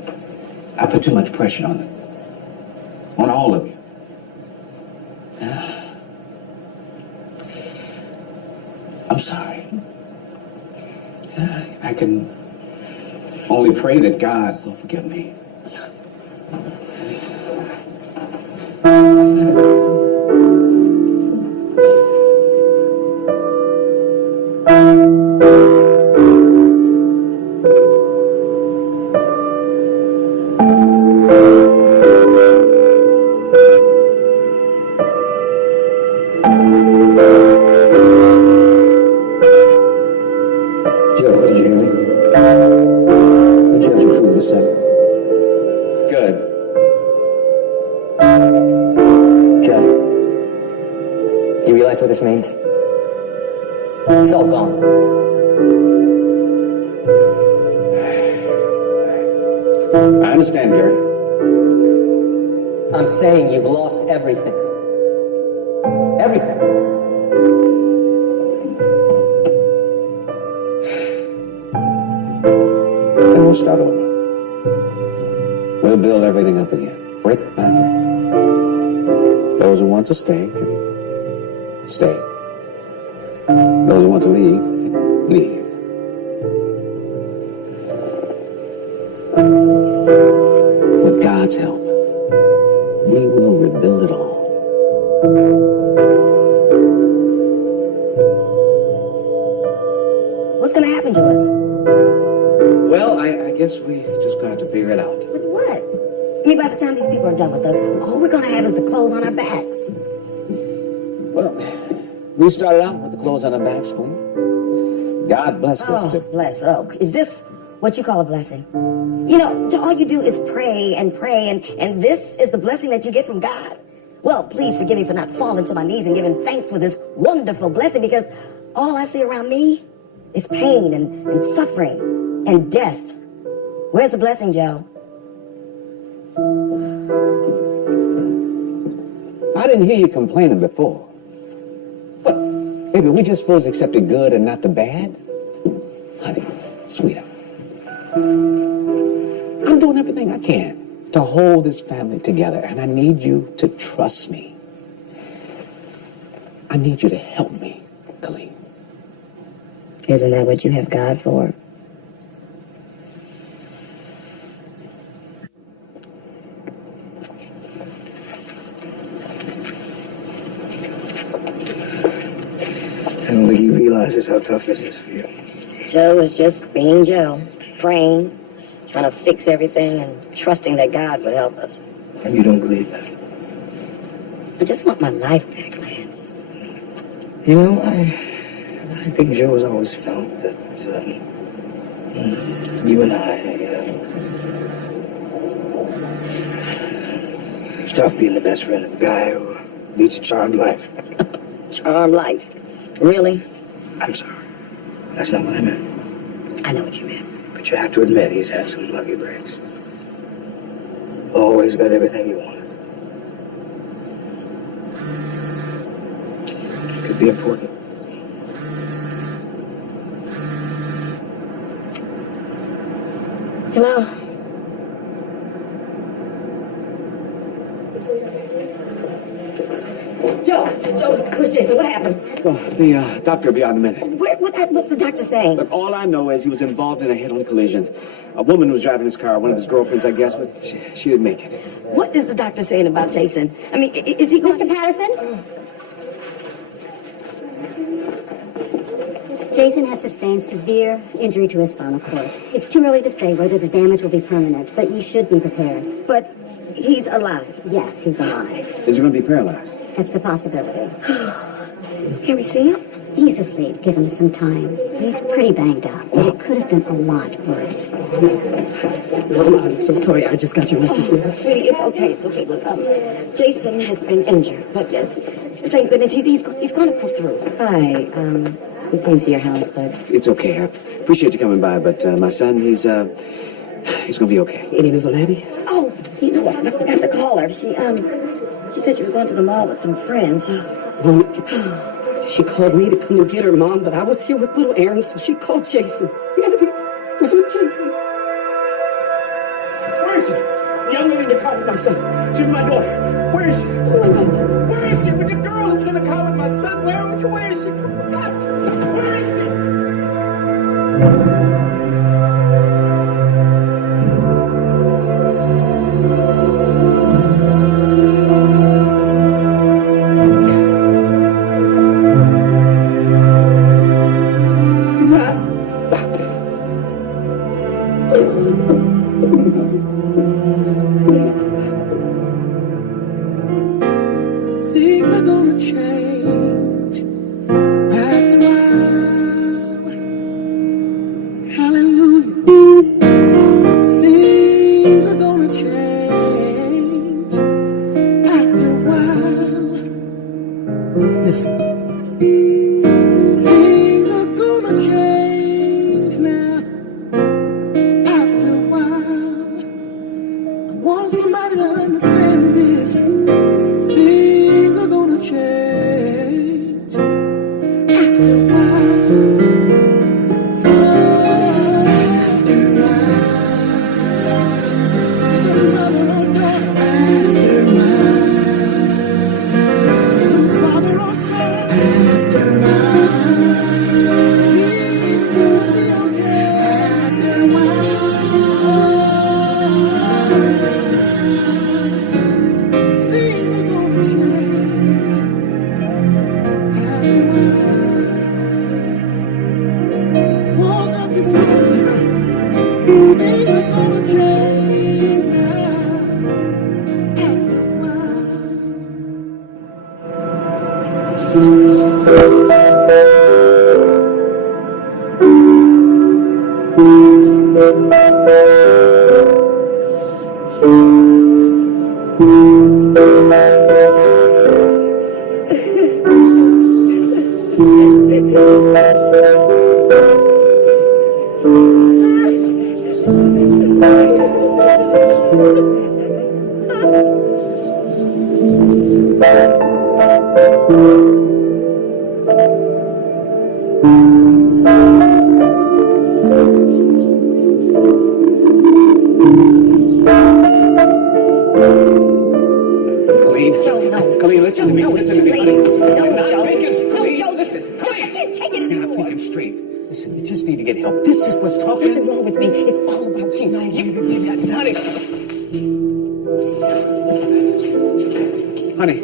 I put too much pressure on them. On all of you. I'm sorry. I can only pray that God will forgive me. Joe, did you hear me? The judge approved the sentence. Good. Joe, do you realize what this means? It's all gone. I understand, Gary. I'm saying you've lost everything. Everything. Then we'll start over. We'll build everything up again, brick by brick. Those who want to stay can stay. Those who want to leave can leave. With God's help, we will rebuild it all. What's going to happen to us? Well, I guess we just got to figure it out. With what? I mean, by the time these people are done with us, all we're going to have is the clothes on our backs. Well, we started out with the clothes on our backs, clean. God bless us. Oh, bless. Oh, is this what you call a blessing? You know, all you do is pray, and this is the blessing that you get from God? Well, please forgive me for not falling to my knees and giving thanks for this wonderful blessing, because all I see around me is pain and suffering and death. Where's the blessing, Joe? I didn't hear you complaining before. What? Baby, we just supposed to accept the good and not the bad? Honey, sweetheart. I'm doing everything I can to hold this family together, and I need you to trust me. I need you to help me, Colleen. Isn't that what you have God for? I don't think he realizes how tough this is for you. Joe is just being Joe, praying, trying to fix everything, and trusting that God would help us. And you don't believe that? I just want my life back, Lance. You know, I think Joe has always felt that you and I stopped being the best friend of a guy who leads a charmed life. Charmed life. Really? I'm sorry. That's not what I meant. I know what you meant. But you have to admit he's had some lucky breaks. Always got everything he wanted. Could be important. Hello? Joe, where's Jason? What happened? Well, the doctor will be out in a minute. What's the doctor saying? Look, all I know is he was involved in a head-on collision. A woman was driving his car, one of his girlfriends, I guess, but she didn't make it. What is the doctor saying about Jason? I mean, is he... Mr. Patterson? Jason has sustained severe injury to his spinal cord. It's too early to say whether the damage will be permanent, but you should be prepared. But he's alive. Yes, he's alive. Is he going to be paralyzed? That's a possibility. Can we see him? He's asleep. Give him some time. He's pretty banged up, but it could have been a lot worse. I'm so sorry. I just got your message. Sweetie, it's okay. It's okay. Look, Jason has been injured, but thank goodness he's going to pull through. Hi, we came to your house, but... It's okay. I appreciate you coming by, but my son, he's going to be okay. Any news on Abby? Oh, you know what? I forgot to call her. She said she was going to the mall with some friends. Well, she called me to come and get her, Mom, but I was here with little Aaron, so she called Jason. Abby was with Jason. Where is she? The young lady in the car with my son. She's with my daughter. Where is she? Where is she? With the girl who's in the car with my son. Where is she? Where is she? Things are gonna change after a while. Hallelujah. Things are gonna change after a while. Listen, Things are gonna change now after a while. I want somebody to understand this. Things are gonna change after a while. Oh, after a while. Some mother or daughter after a while. Some father or son after a while. Things will be okay after a while. Things are gonna change after a while. Woke up this morning, things are gonna change now after a while. Colleen, listen to me. Listen to me. no, honey. Joe. I'm not thinking. No, Colleen, Joe, listen. I Colleen. can't take it You're not anymore. thinking straight. Listen, you just need to get help. This is what's There's talking. nothing wrong with me. It's all about you. Honey.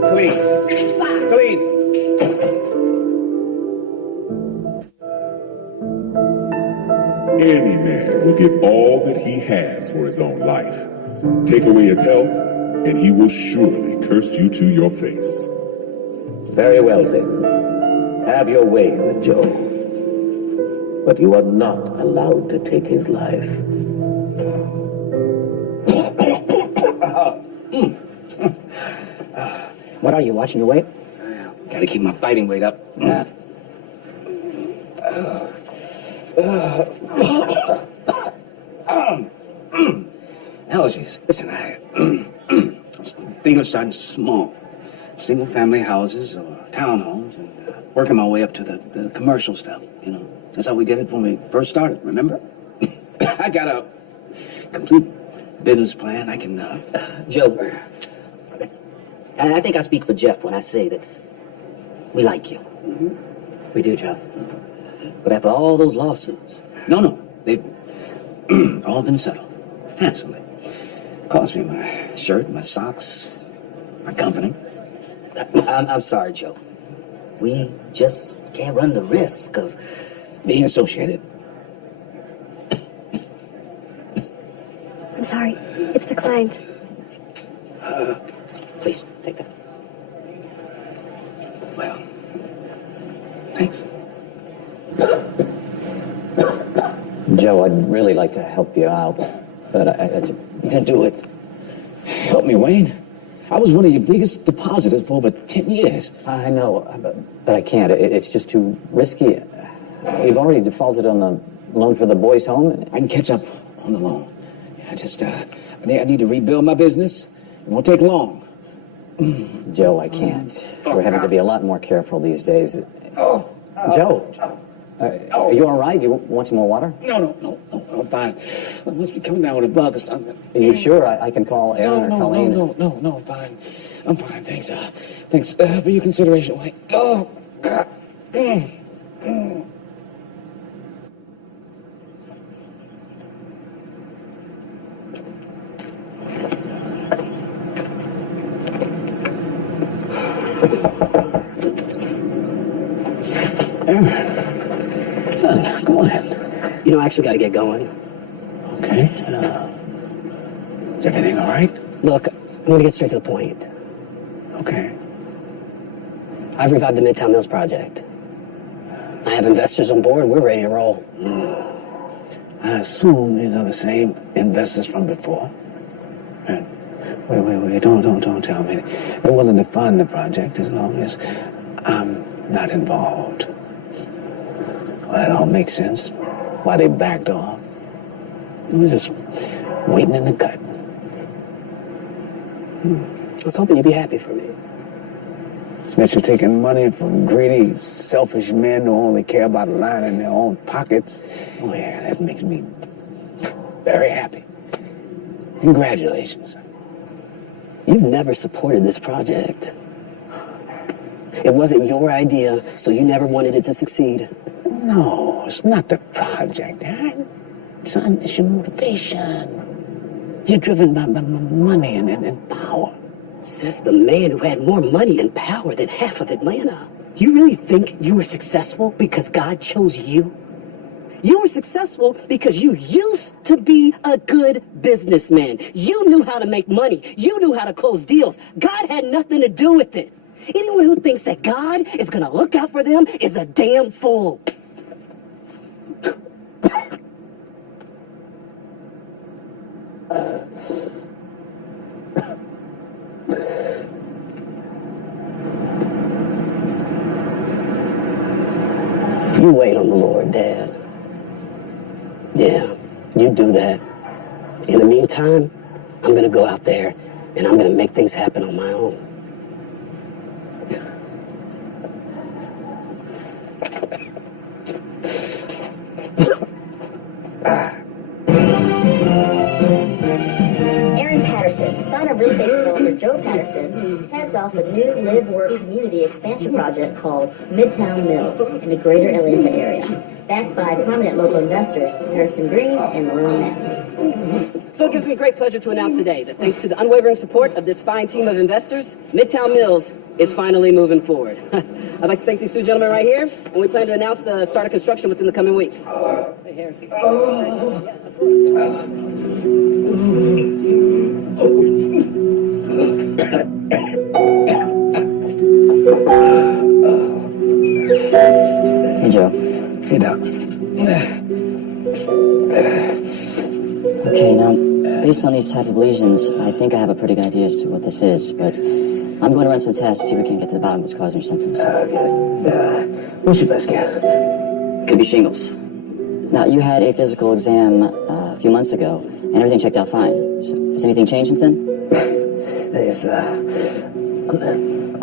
Colleen. Colleen. Any man will give all that he has for his own life. Take away his health, and he will surely curse you to your face. Very well, Satan. Have your way with Joe. But you are not allowed to take his life. What are you, watching your weight? Gotta keep my fighting weight up. Allergies. Listen, things are starting small. Single family houses or townhomes and working my way up to the commercial stuff, you know. That's how we did it when we first started, remember? I got a complete business plan. I can, Joe, I think I speak for Jeff when I say that we like you. We do, Joe. But after all those lawsuits, No, they've all been settled handsomely. Cost me my shirt, my socks, my company. I'm sorry, Joe. We just can't run the risk of Being associated. I'm sorry. It's declined. Please, take that. Well, thanks. Joe, I'd really like to help you out, but I Then do it. Help me, Wayne. I was one of your biggest depositors for over 10 years. I know, but I can't. It's just too risky. We've already defaulted on the loan for the boys' home. I can catch up on the loan. I need to rebuild my business. It won't take long. Joe, I can't. We're having to be a lot more careful these days. Joe, are you all right? You want some more water? No, I'm fine. I must be coming down with a bug or something. Are you sure? I can call Aaron or Colleen? No, I'm fine. I'm fine, thanks. Thanks for your consideration. Wait. Oh, God. Son, go on. You know, I actually got to get going. Okay. Is everything all right? Look, I'm going to get straight to the point. Okay. I've revived the Midtown Mills project. I have investors on board. We're ready to roll. I assume these are the same investors from before. And wait, don't tell me. They're willing to fund the project as long as I'm not involved. Well, that all makes sense. Why they backed off. It was just waiting in the cut. I was hoping you'd be happy for me. That you're taking money from greedy, selfish men who only care about lining their own pockets. Oh, yeah, that makes me very happy. Congratulations. You've never supported this project. It wasn't your idea, so you never wanted it to succeed. No, it's not the project, Aaron. Son, it's your motivation. You're driven by money and power. Says the man who had more money and power than half of Atlanta. You really think you were successful because God chose you? You were successful because you used to be a good businessman. You knew how to make money. You knew how to close deals. God had nothing to do with it. Anyone who thinks that God is going to look out for them is a damn fool. You wait on the Lord, Dad. Yeah, you do that. In the meantime, I'm going to go out there and I'm going to make things happen on my own. Aaron Patterson, son of real estate developer Joe Patterson, heads off a new live-work community expansion project called Midtown Mills in the greater Atlanta area, backed by prominent local investors Harrison Greens and Malone Matthews. So it gives me great pleasure to announce today that thanks to the unwavering support of this fine team of investors, Midtown Mills is finally moving forward. I'd like to thank these two gentlemen right here, and we plan to announce the start of construction within the coming weeks. Hey, Harrison. Yeah, of Hey, Joe. Hey, Doc. Okay, now, based on these type of lesions, I think I have a pretty good idea as to what this is, but I'm going to run some tests to see if we can get to the bottom of what's causing your symptoms. What's your best guess? Could be shingles. Now, you had a physical exam a few months ago, and everything checked out fine. So, has anything changed since then? There's, a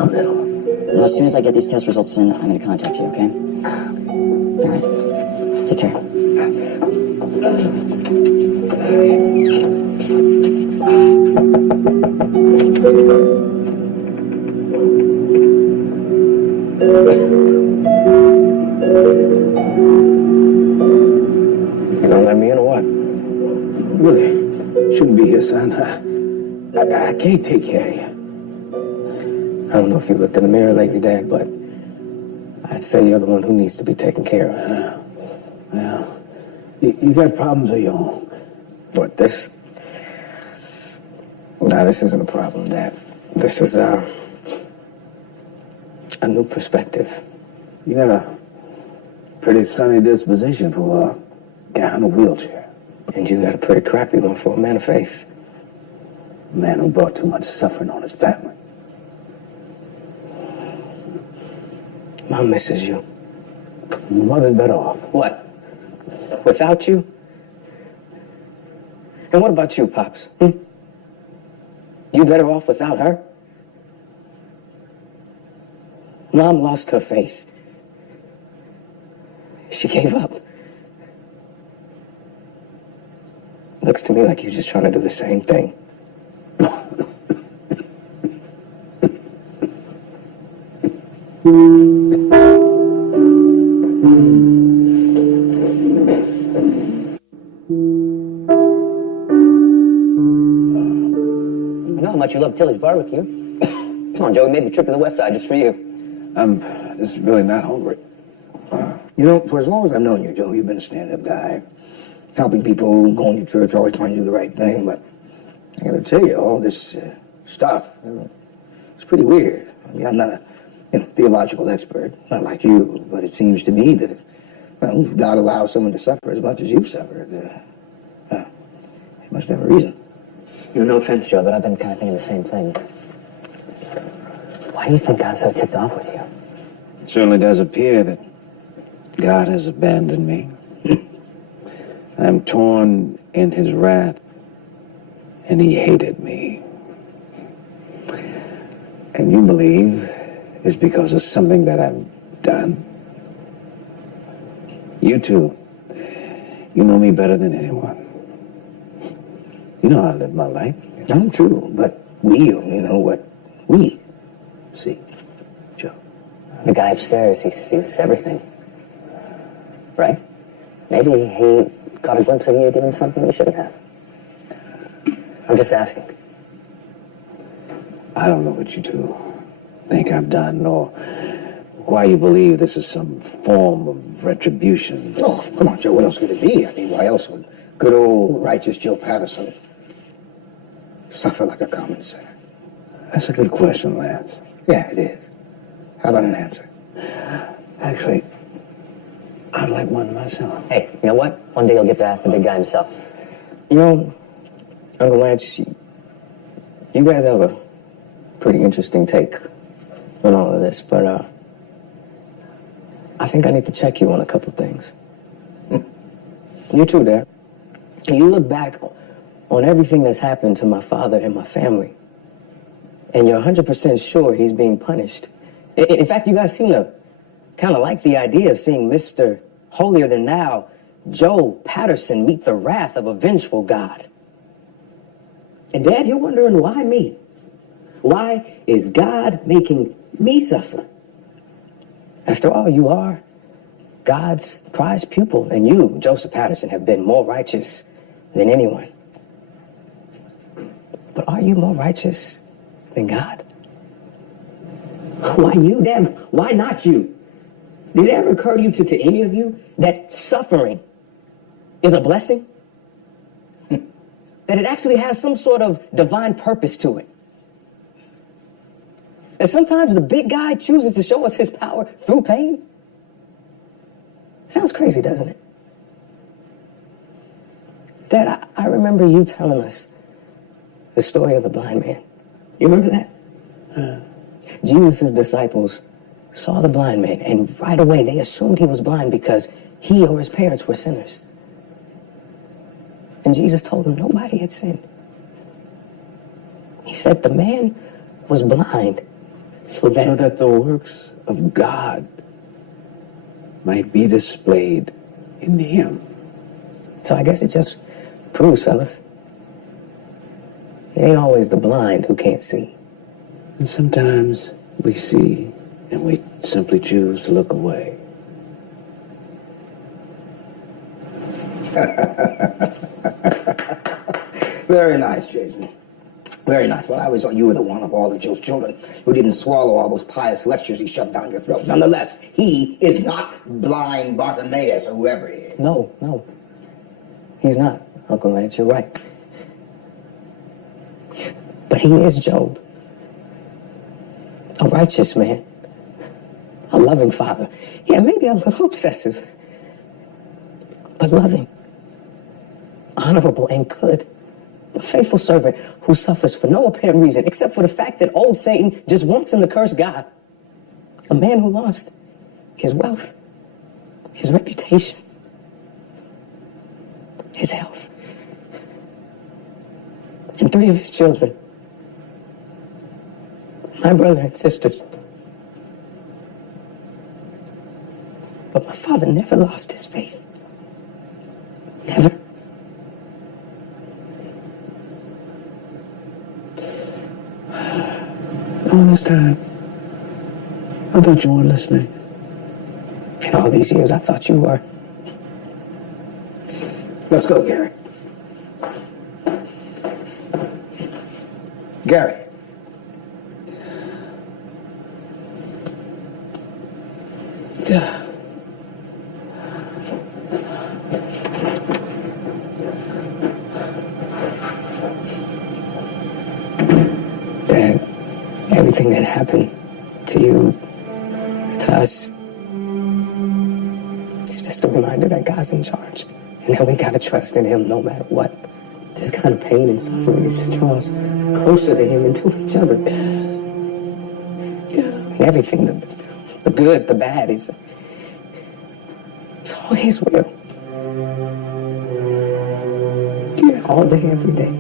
little. Now, as soon as I get these test results in, I'm going to contact you, okay? All right. Take care. You gonna let me in or what? Really? Shouldn't be here, son. I can't take care of you. I don't know if you looked in the mirror lately, Dad, but I'd say you're the one who needs to be taken care of. Well, you got problems of your own. But this... No, this isn't a problem, Dad. This is, a new perspective. You got a pretty sunny disposition for a guy in a wheelchair. And you got a pretty crappy one for a man of faith. A man who brought too much suffering on his family. Mom misses you. Mother's better off. What? Without you? And what about you, Pops? You better off without her? Mom lost her faith. She gave up. Looks to me like you're just trying to do the same thing. I know how much you love Tilly's barbecue. Come on, Joe, we made the trip to the west side just for you. I'm just really not hungry. You know, for as long as I've known you, Joe, you've been a stand-up guy, helping people, going to church, always trying to do the right thing. But I got to tell you, all this stuff, it's pretty weird. I mean, I'm not a theological expert, not like you, but it seems to me that if God allows someone to suffer as much as you've suffered, he must have a reason. No offense, Joe, but I've been kind of thinking the same thing. Why do you think God's so ticked off with you? It certainly does appear that God has abandoned me. I'm torn in his wrath, and he hated me. And you believe it's because of something that I've done? You too. You know me better than anyone. You know how I live my life. I'm true, but we only know what we see, Joe. The guy upstairs, he sees everything. Right? Maybe he caught a glimpse of you doing something you shouldn't have. I'm just asking. I don't know what you two think I've done, or why you believe this is some form of retribution. Oh, come on, Joe, what else could it be? I mean, why else would good old righteous Joe Patterson suffer like a common sinner? That's a good question, Lance. Yeah, it is. How about an answer? Actually, I'd like one myself. Hey, you know what? One day you'll get to ask the big guy himself. You know, Uncle Lance, you guys have a pretty interesting take on all of this, but I think I need to check you on a couple things. You too, Dad. You look back on everything that's happened to my father and my family, and you're 100% sure he's being punished. In fact, you guys seem to kind of like the idea of seeing Mr. Holier-than-thou Joe Patterson meet the wrath of a vengeful God. And Dad, you're wondering why me? Why is God making me suffer? After all, you are God's prized pupil, and you, Joseph Patterson, have been more righteous than anyone. But are you more righteous than God? Why you, Dad? Why not you? Did it ever occur to you, to any of you, that suffering is a blessing? That it actually has some sort of divine purpose to it? And sometimes the big guy chooses to show us his power through pain? Sounds crazy, doesn't it? Dad, I remember you telling us the story of the blind man. You remember that? Jesus' disciples saw the blind man, and right away they assumed he was blind because he or his parents were sinners. And Jesus told them nobody had sinned. He said the man was blind so that the works of God might be displayed in him. So I guess it just proves, fellas, it ain't always the blind who can't see. And sometimes we see and we simply choose to look away. Very nice, Jason. Very nice. Well, I always thought you were the one of all of Joe's children who didn't swallow all those pious lectures he shoved down your throat. Nonetheless, he is not blind Bartimaeus or whoever he is. No. He's not, Uncle Lance. You're right. But he is Job. A righteous man. A loving father. Yeah, maybe a little obsessive. But loving. Honorable and good. A faithful servant who suffers for no apparent reason except for the fact that old Satan just wants him to curse God. A man who lost his wealth, his reputation, his health. 3 of his children. My brother and sisters. But my father never lost his faith. Never. All this time, I thought you weren't listening. In all these years, I thought you were. Let's go, Gary. Gary. Dad, everything that happened to you, to us, it's just a reminder that God's in charge. And that we gotta trust in him no matter what. This kind of pain and suffering is to draw us closer to him and to each other. And everything, the good, the bad, it's all his will. All day, every day.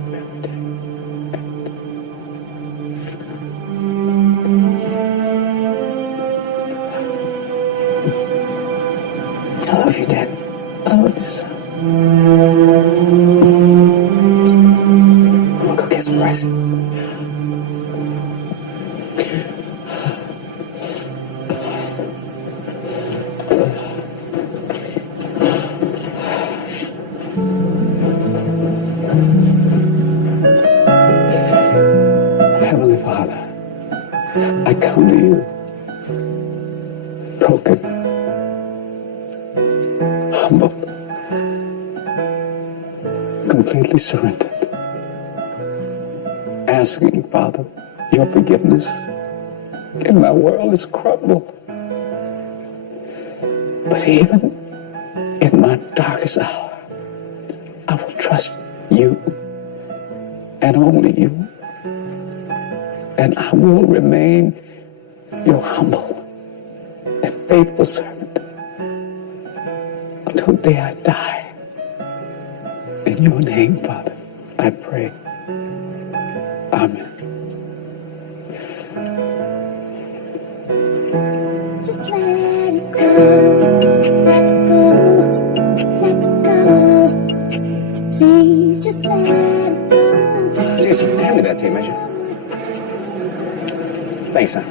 I love you, Dad. I love you, son. I'm gonna go get some rest. Heavenly Father, I come to you broken, humble, completely surrendered, asking, Father, your forgiveness. And my world is crumbled. But even in my darkest hour, I will trust you and only you. And I will remain your humble and faithful servant until the day I die. In your name, Father, I pray. Amen. Just let it go, let it go, let it go. Please just let it go. Jason, hand me that tape measure. Thanks, son.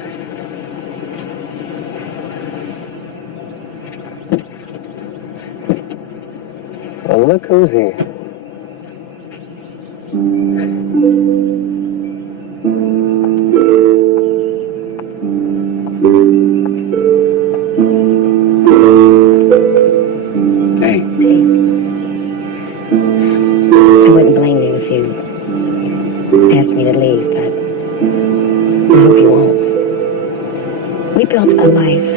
Well, look who's here. Hey. I wouldn't blame you if you asked me to leave, but I hope you won't. We built a life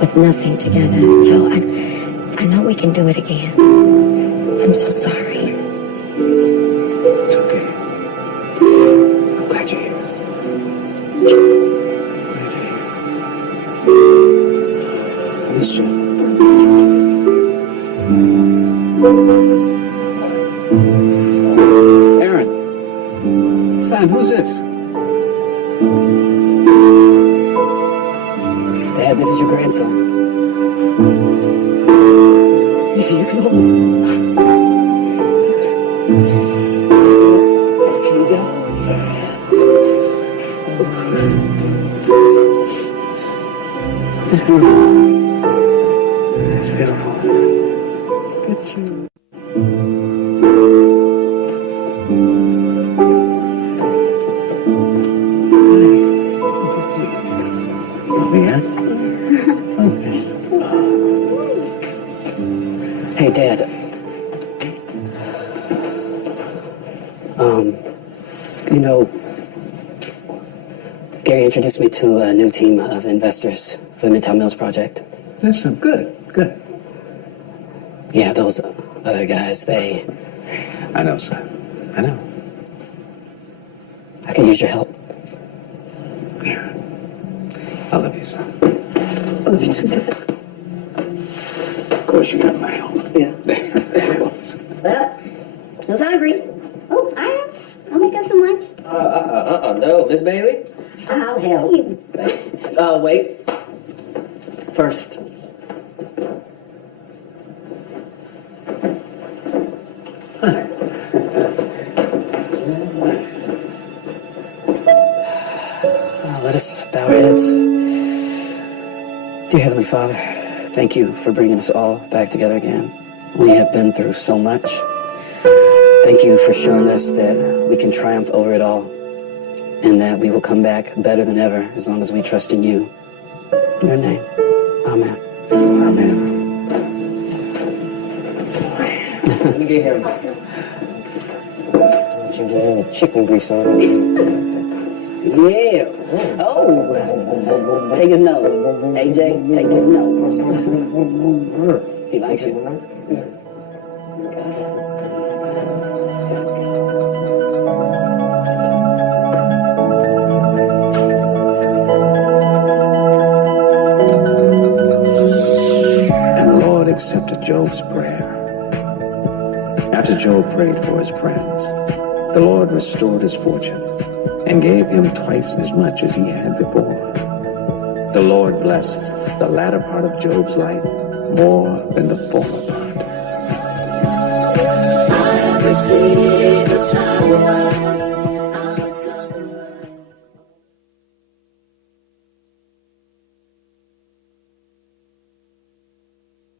with nothing together, Joe. I know we can do it again. I'm so sorry. It's okay. I'm glad you're here. I missed you. Aaron. Son, who's this? Dad, this is your grandson. Yeah, you can hold him. Can you go? It's beautiful. It's beautiful. Good job. Hey, Dad. You know, Gary introduced me to a new team of investors for the Midtown Mills project. That's good. Good. Yeah, those other guys, I know, son. I know. I could use your help. Aaron, I love you, son. I love you too, Dad. Of course you got my help. Yeah. Well, who's hungry? Oh, I am. I'll make us No, Miss Bailey? I'll help you. Wait. First. Let us bow our heads. Dear Heavenly Father, thank you for bringing us all back together again. We have been through so much. Thank you for showing us that we can triumph over it all and that we will come back better than ever as long as we trust in you. In your name, amen. Amen. Let me get him. Don't you get any chicken grease on it? Yeah. Oh. Take his nose. AJ, take his nose. He likes it. And the Lord accepted Job's prayer. After Job prayed for his friends, the Lord restored his fortune and gave him twice as much as he had before. The Lord blessed the latter part of Job's life more than the former part.